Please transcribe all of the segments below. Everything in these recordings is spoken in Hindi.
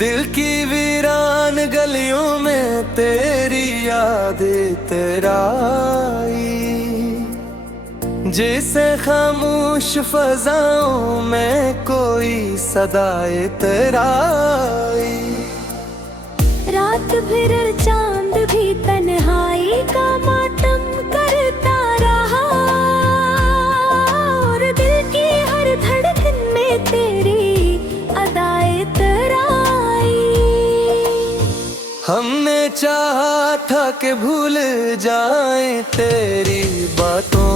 दिल की वीरान गलियों में तेरी याद तेराई, जैसे खामोश फजाओं में कोई सदाए तेराई। रात भर चांद भी तन्हाई का मातम करता रहा, और दिल की हर धड़कन में तेरी अदाए तराई। हमने चाहा था कि भूल जाएं तेरी बातों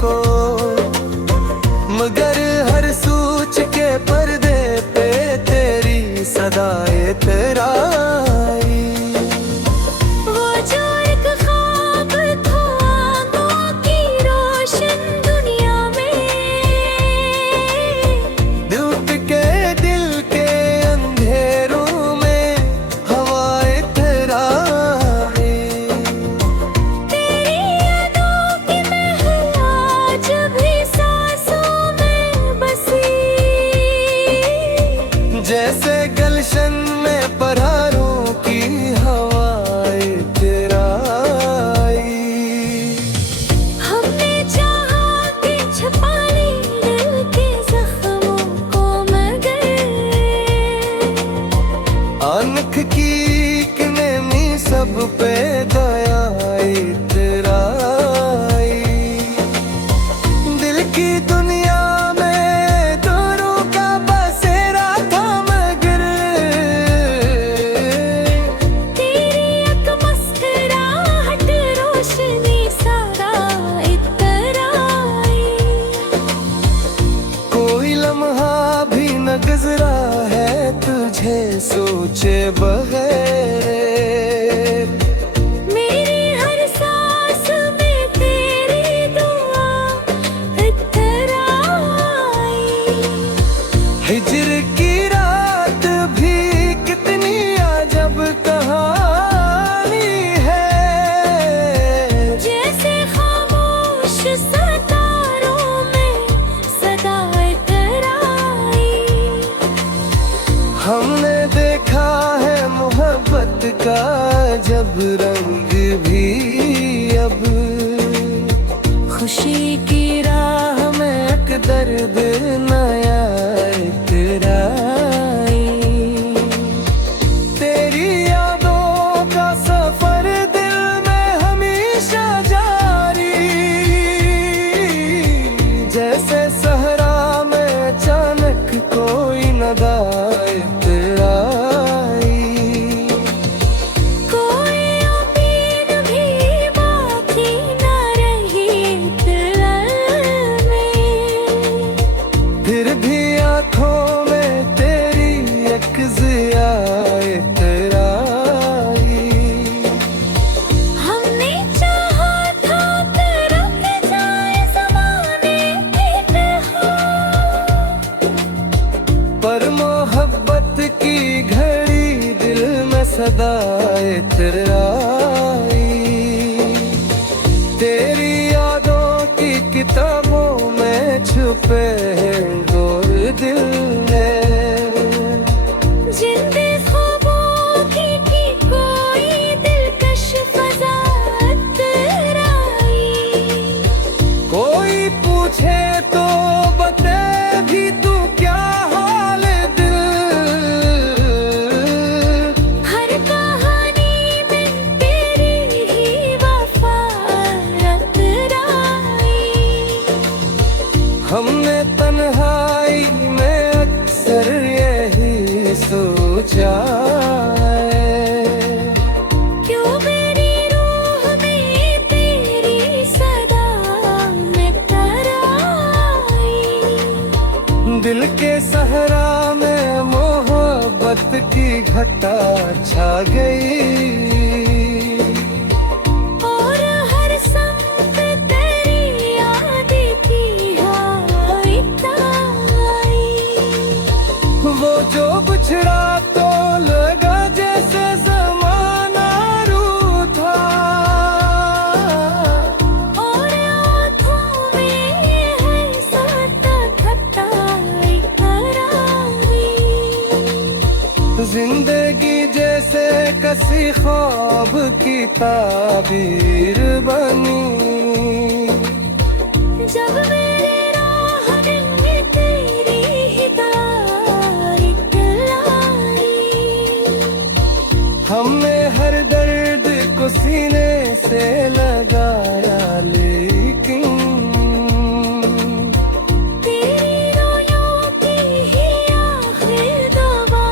को, मगर हर सोच के पर्दे पे तेरी सदाए तेराई। वो जो एक ख्वाब था आंखों की रोशन दुनिया में, दिल के अंधेरों में हवाए तेराई। तेरी यादों की महल आज भी सांसों में बसी, जैसे गलशन में परारों की हवाए तेराई। हमने चाहा कि छुपा ले दिल के जख्मों को, मगर आँख की नेमी सब पे दयाए तेराई। दिल की दुनिया में दूरों का बसेरा था, मगर तेरी एक मुस्कुराहट रोशनी सारा इतराई। कोई लम्हा भी न गुजरा है तुझे सोचे बगैर। मेरी हर सांस में तेरी दुआ इतराई। हिजर की रात भी कितनी अजब कहानी है, जैसे खामोश सितारों में सदा इतराई। हमने देखा है मोहब्बत का जब रंग भी अब, खुशी की राह में एक दर्द नया तेराई। तेरी यादों का सफर दिल में हमेशा जारी, जैसे सहरा में अचानक कोई नदाए तेराई। कोई उम्मीद भी बाकी न रही दिल में, फिर भी आँखों में तेरी एक ज़ियाए तेराई। हमने चाहा था कि रुक जाए ज़माने के हाथ, पर मोहब्बत की घड़ी दिल में सदाए तेराई। तेरी यादों की किताबों में छुपे हैं गोर दिल में, जिंदे ख्वाबों की कोई दिलकश फज़ा इतराई। कोई पूछे तो बता भी तू क्या हाल दिल, हर कहानी में तेरी ही वफ़ा इतराई। हमने तन्हाई में अक्सर यही सोचा है, क्यों मेरी रूह में तेरी सदा में तराई। दिल के सहरा में मोहब्बत की घटा छा गई। और हर संग तेरी याद की हाय ताई। वो जो बिछड़ा तो लगा जैसे ज़माना रूठा, और आँखों में है सता खट्टा इतराई। जैसी ख्वाब की ताबीर बनी। जब मेरे राह में तेरी हिदायत लाई, हमने हर दर्द को सीने से लगाया, लेकिन तेरी रोयों की ही आखिर दवा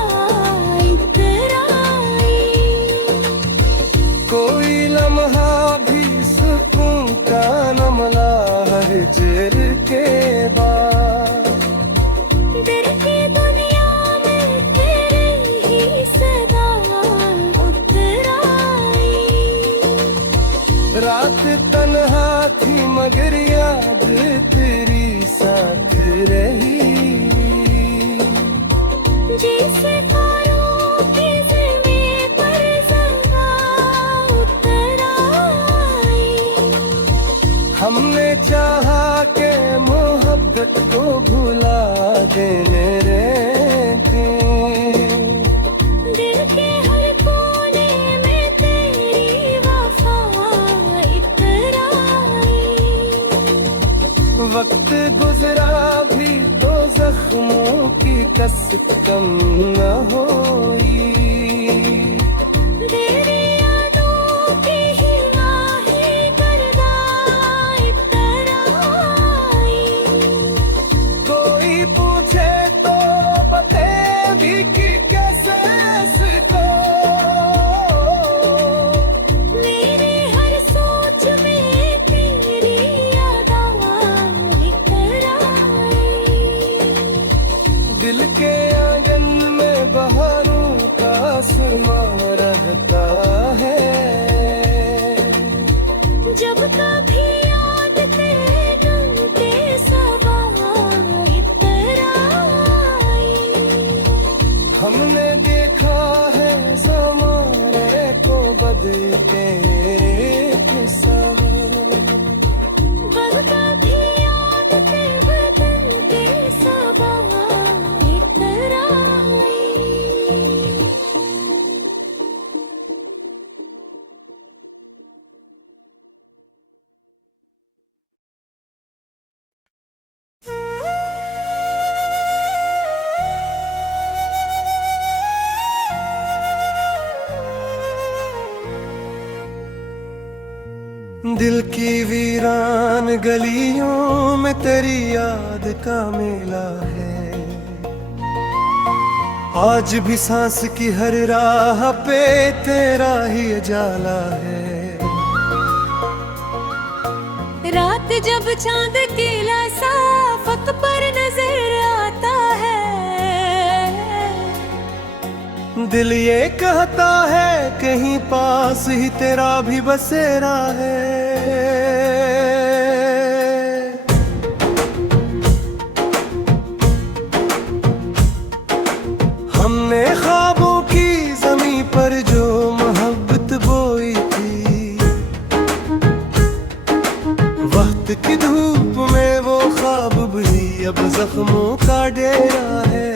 इतराई। कोई लम्हा भी सुकून का न मिला हिज्र के बाद। दिल की दुनिया में तेरी ही सदा उतराई। रात तन्हा थी मगर याद तेरी साथ रही। जैसे तारों की ज़मीं पर ज़रा उतर आई। हमने चाहा के मोहब्बत को भुला देने रहते। दिल के हर कोने में तेरी वफा इतर आई। वक्त गुजरा भी तो जख्मों की कसक कम न होई। तेरी यादों की ही माही करदा इतर आई। कोई पूछे तो बते भी कि कैसे इसको। मेरी हर सोच में तेरी यादें इतर आई। दिल के आंगन में बहारों का समा रहता है। जब कभी याद तेरे के सबा इतर आई। हमने देखा है ज़माने को बदलते के साथ। बस कभी याद तेरे के सबा इतर आई। दिल की वीरान गलियों में तेरी याद का मेला है। आज भी सांस की हर राह पे तेरा ही जाला है। रात जब चांद केला साफक पर नजर आता है। दिल ये कहता है कहीं पास ही तेरा भी बसेरा है। हमने ख्वाबों की जमीन पर जो मोहब्बत बोई थी, वक्त की धूप में वो ख्वाब भी अब जख्मों का डेरा है।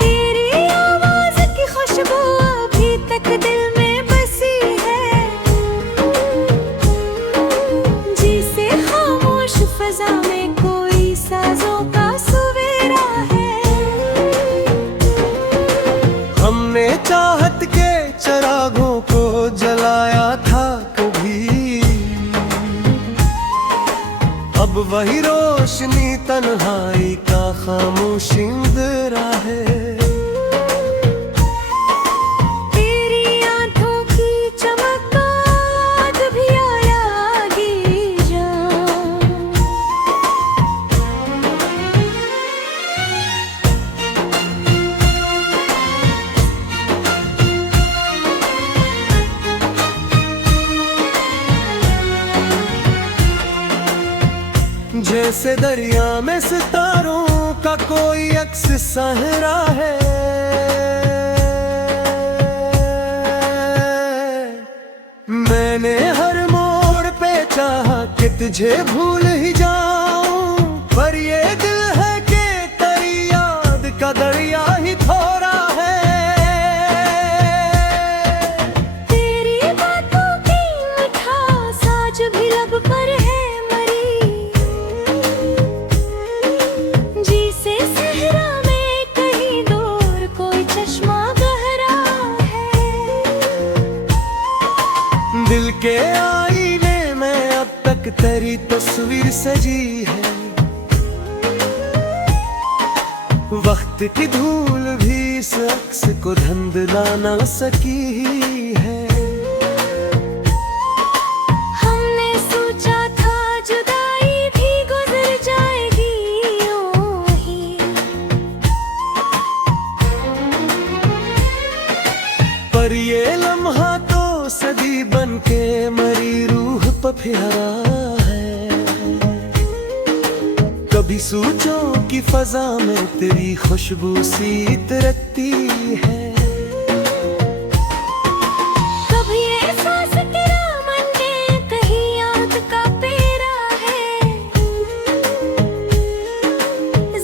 तेरी आवाज की खुशबू अभी तक दिल में बसी है। जिसे खामोश फजा में कोई साजों का सवेरा है। हमने चाहत के चरागों को जलाया था कभी, अब वही रोशनी तन्हाई का खामोश इंदरा है। तेरी आंखों की चमक आज भी आयागी जान। जैसे दरिया में सितारों का कोई अक्स सहरा है। मैंने हर मोड़ पे चाहा कि तुझे भूल ही जाऊं, पर ये दिल है कि तेरी याद का दरिया ही थोड़ा है। के आईने में अब तक तेरी तस्वीर सजी है। वक्त की धूल भी इस अक्स को धुंधला ना सकी है। हमने सोचा था जुदाई भी गुजर जाएगी यूं ही, पर ये लम्हा तो सदी बन के मरी रूह पे प्यारा है। कभी सोचों की फजा में तेरी खुशबू सी तरकती है। कभी एहसास तेरा मन में कहीं याद का पेरा है।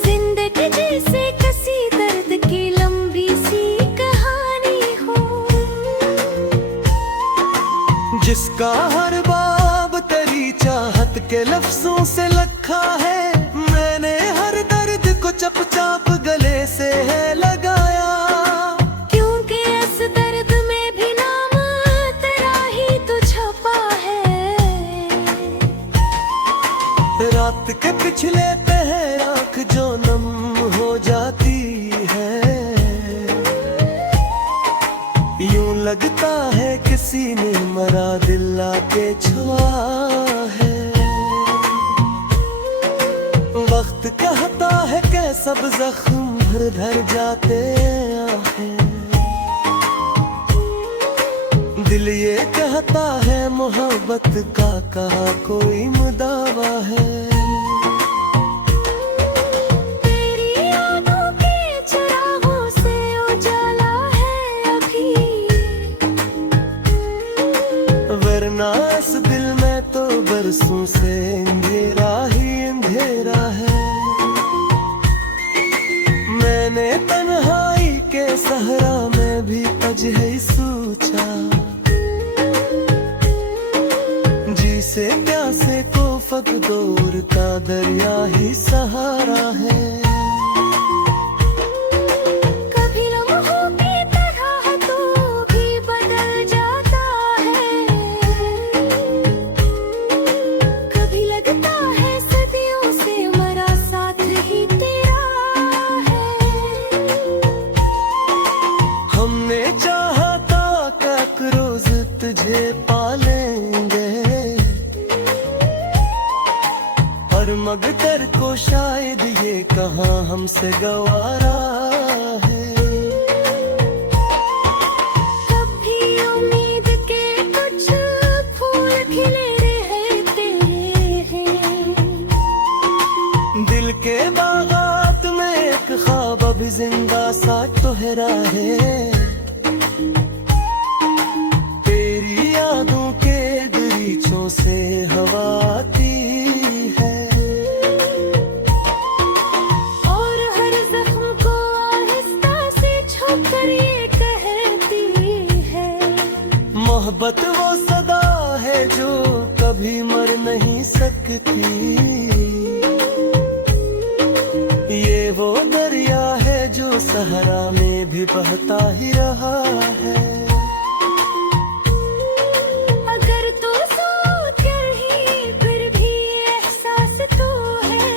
जिंदगी जैसे कसी दर्द की लंबी सी कहानी हो, जिसका हर बाब तेरी चाहत के लफ्जों से लिखा है। मैंने हर दर्द को चप चाप गले से है लगाया, क्योंकि इस दर्द में भी नाम तेरा ही तो छपा है। रात के पिछले पहर आँख जो नम हो जाती है, यूं लगता है किसी ने मरा दिल आके छुआ है। वक्त कहता है कि सब जख्म भर भर जाते हैं। दिल ये कहता है मोहब्बत का कहा कोई मुदावा है। तेरी यादों के चिरागों से उजाला है अभी, वरना इस दिल में तो बरसों से अंधेरा ही अंधेरा है। मैंने तन्हाई के सहरा में भी तुझे सोचा, जी से प्यासे को फकदोर का दरिया ही सहारा है। कभी लम्हों की तरह तू भी बदल जाता है। कभी लगता है सदियों से मरा साथ ही तेरा है। हमने चाहा था कि एक रोज तुझे पालेंगे, और मगर को शायद ये कहाँ हमसे गवारा है। कभी उम्मीद के कुछ फूल खिले रहते हैं। दिल के बागात में एक ख्वाब अभी जिंदा सा तोहरा है। तेरी यादों के दरीचों से हवा आती है, और हर जख्म को आहिस्ता से छूकर ये कहती है। मोहब्बत वो सदा है जो कभी मर नहीं सकती। ये वो दरिया है जो सहरा में भी बहता ही रहा है। अगर तू सोच कर ही फिर भी एहसास तो है,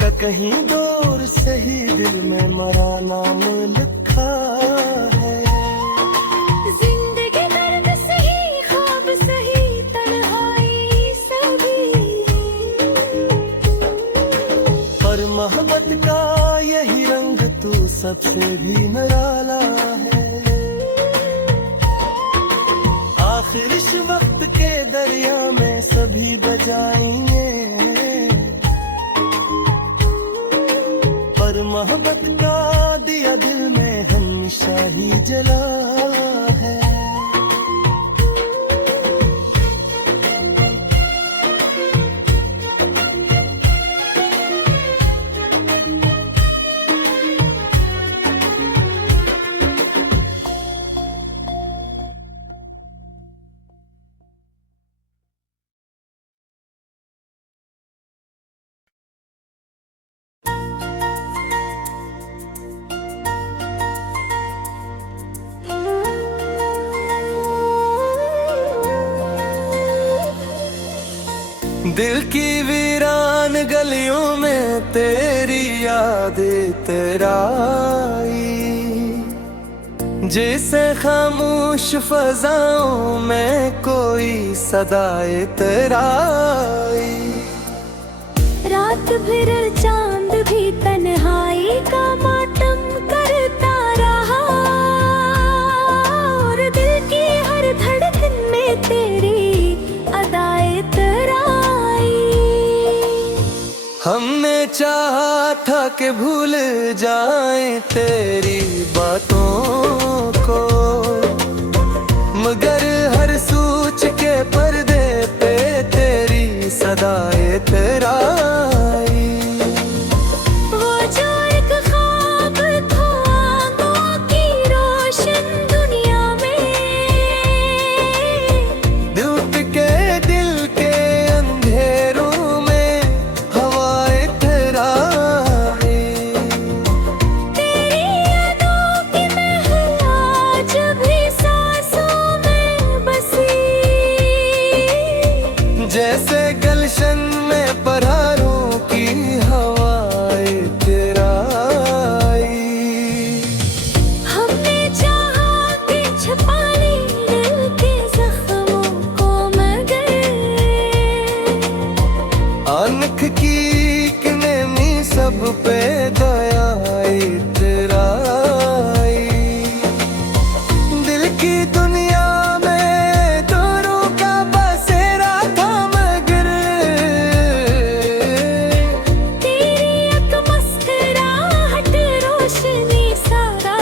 का कहीं दूर से ही दिल में मरा नाम लिखा है। जिंदगी दर्द सही ख्वाब सही तन्हाई सभी, पर मोहब्बत का यही रंग तू सबसे भी निराला है। आखिर इस वक्त के दरिया में सभी बजाएंगे, पर मोहब्बत का दिया दिल में हमेशा ही जला है। दिल की वीरान गलियों में तेरी यादें तेराई, जैसे खामोश फजाओं में कोई सदाए तेराई। रात भर चांद भी तन्हाई का मातम करता रहा, और दिल की हर धड़कन में तेरी अदाए तराई। हमने चाहा था कि भूल जाएं तेरी बातों को, मगर हर सोच के पर्दे पे तेरी सदाए तेराई। वो जो एक ख्वाब था आँखों की रोशन दुनिया में, डूब के दिल के अंधेरों में हवाएं तेराई। तेरी यादों की महल आज भी सांसों में बसी, जैसे गलशन में परारों की हवाएं तेराई। हमने चाहा कि छुपा ले दिल के जख्मों को, मगर आँख की कनेमी सब पे दयाए तेराई। दिल की दुनिया में दूरों का बसेरा था, मगर तेरी एक मुस्कुराहट रोशनी सारा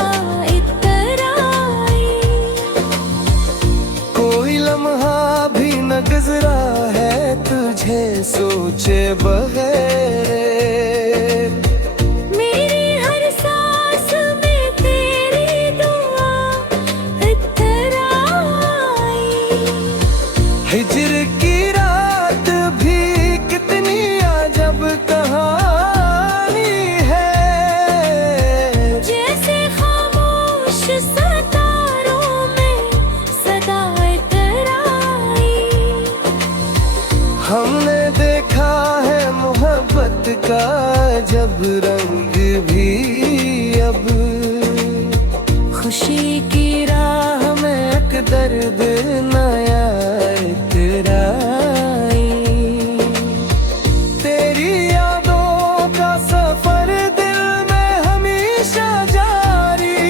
इतराई। कोई लम्हा भी न गुजरा है तुझे सोचे बगैर। मेरी हर सांस में तेरी दुआ इतराई। हिजर की रात भी कितनी अजब कहानी है, जैसे खामोश सितारों में सदा इतराई। हमने देखा है मोहब्बत का जब रंग भी अब, खुशी की राह में एक दर्द नया तेराई। तेरी यादों का सफर दिल में हमेशा जारी,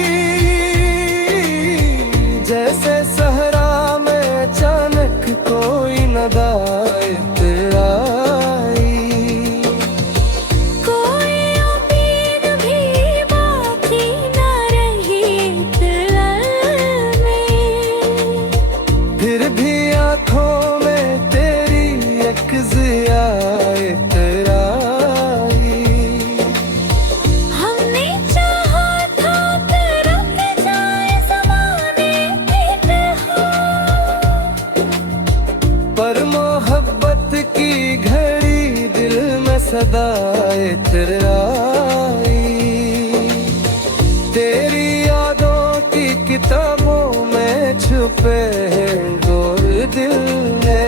जैसे सहरा में अचानक कोई नदाए तेराई। कोई उम्मीद भी बाकी न रही दिल में, फिर भी आँखों में तेरी एक ज़ियाए तेराई। हमने चाहा था कि रुक जाए ज़माने की तरह, पर मोहब्बत की घड़ी दिल में सदाए तेराई। तेरी यादों की किताबों में छुपे हैं गोर दिल है,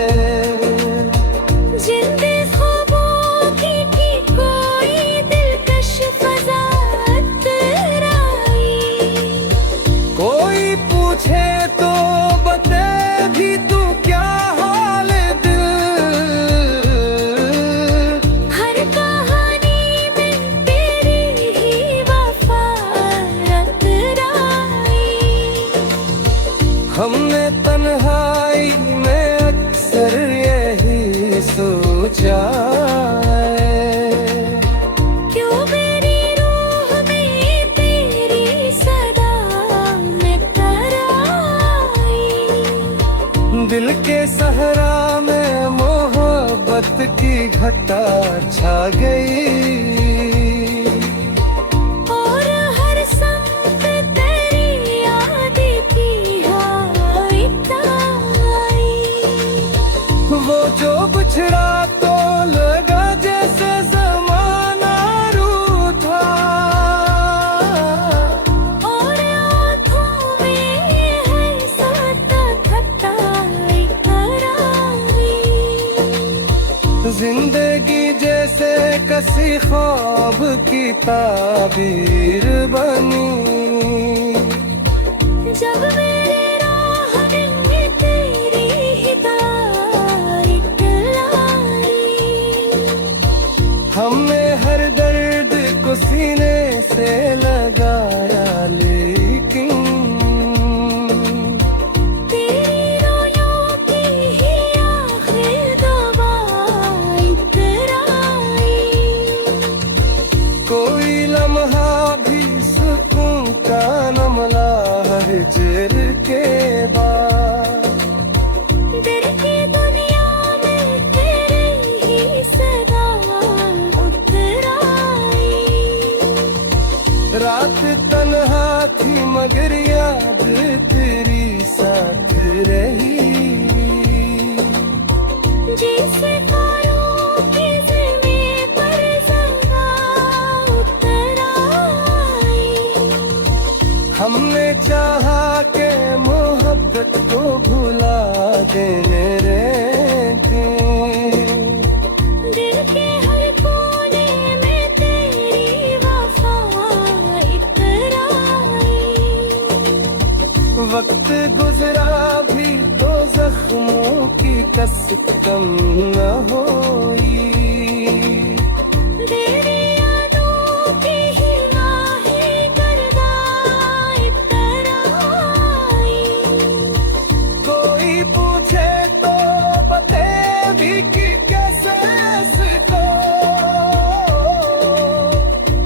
जिंदे ख्वाबों की कोई दिलकश फज़ा इतराई। कोई पूछे तो बता भी तू क्या हाल दिल, हर कहानी में तेरी ही वफ़ा इतराई। हमने तन्हाई में अक्सर यही सोचा है, क्यों मेरी रूह में तेरी सदा इतराई। दिल के सहरा में मोहब्बत की घटा छा गई। और हर संग तेरी याद की आई। वो जो बिछड़ा तो लगा जैसे जमाना रूठा, और आँखों में है साता खट्टा इतराई। कोई ख्वाब की ताबीर बनी। जब मेरे राह में तेरी हिदायत लाई, हमने हर दर्द को सीने से लगाया, लेकिन तेरी रोयों की ही आखिर दुआ इतराई। कोई लम्हा भी सुकून का न मिला हिजर के बाद। दिल की दुनिया में तेरी ही सदा उतराई। रात तन्हा थी मगर याद तेरी साथ रही। जैसे तारों की ज़मीं पर ज़रा उतर आई। हमने चाहा के मोहब्बत को भुला देने रहते। दिल के हर कोने में तेरी वफा इतराई। वक्त गुजरा भी तो जख्मों की कसक कम न होई। तेरी यादों की ही माही करदा इतराई। कोई पूछे तो बते भी कि कैसे इसको।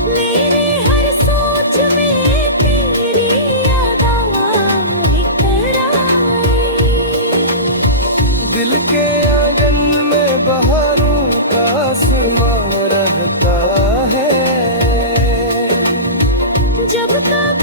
मेरे हर सोच में तेरी यादें इतराई। दिल के आंगन में बहारों का आसमां रहता है। जब तक